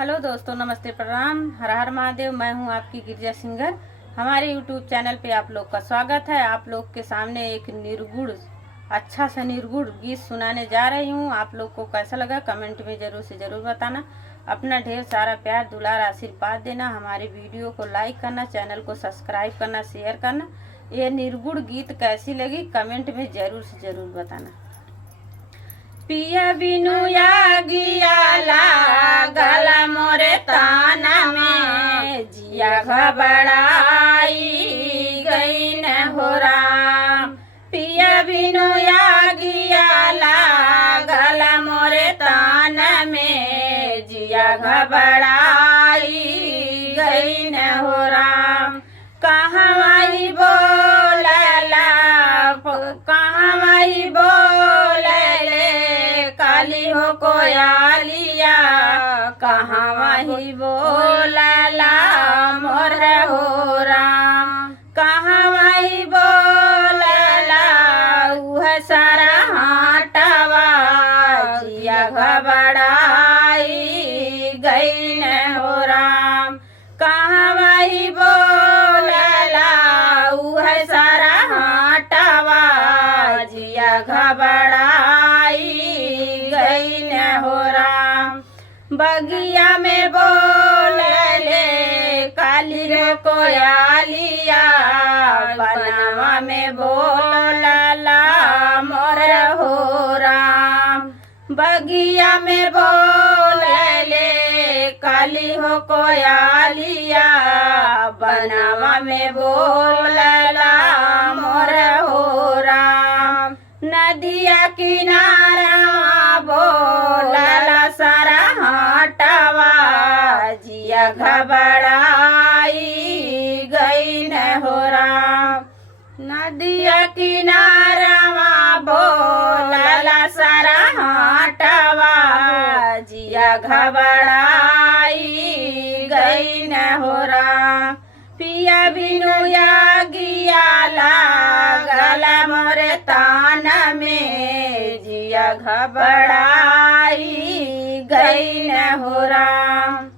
Hello दोस्तों, नमस्ते, प्रणाम, हर हर महादेव। मैं हूं आपकी गिरिजा सिंगर। हमारे यूट्यूब चैनल पे आप लोग का स्वागत है। आप लोग के सामने एक निर्गुण, अच्छा सा निर्गुण गीत सुनाने जा रही हूं। आप लोग को कैसा लगा कमेंट में जरूर से जरूर बताना। अपना ढेर सारा प्यार दुलार आशीर्वाद देना। हमारे वीडियो को लाइक करना, चैनल को सब्सक्राइब करना, शेयर करना। ये निर्गुण गीत कैसी लगी कमेंट में जरूर से जरूर बताना। पिया बिनु यागिया लागला मोरे ताना में, जिया घबराई गई न हो राम। पिया बिनु यागिया लागला मोरे ताना में, जिया घबराई गई न हो राम। कहाँ वही बोलला, कहाँ वही बोलले काली हो कोयालिया, कहाँ वही बोलला मोर हो राम। कहाँ वही बोलला उह सारा हाटवा, जिया घबराई गई न हो राम। कहाँ वही बोलला उह सारा हाटवा, जिया घबराई गई न हो राम। बगिया में बोलले काली रे कोयालिया, बनवा में बोलला मोर हो राम। बगिया में बोलले काली हो कोयालिया, बनवा में बोलला मोर हो राम। नदिया किनारा बोलला सारा हाटवा, जिया घबराई गई न हो राम। नदिया किनारा बोलला सारा हाटवा, जिया घबराई गई न हो राम। पिया बिनु यागिया लागला मोरे ताना में, जिया घबराई गई न हो राम।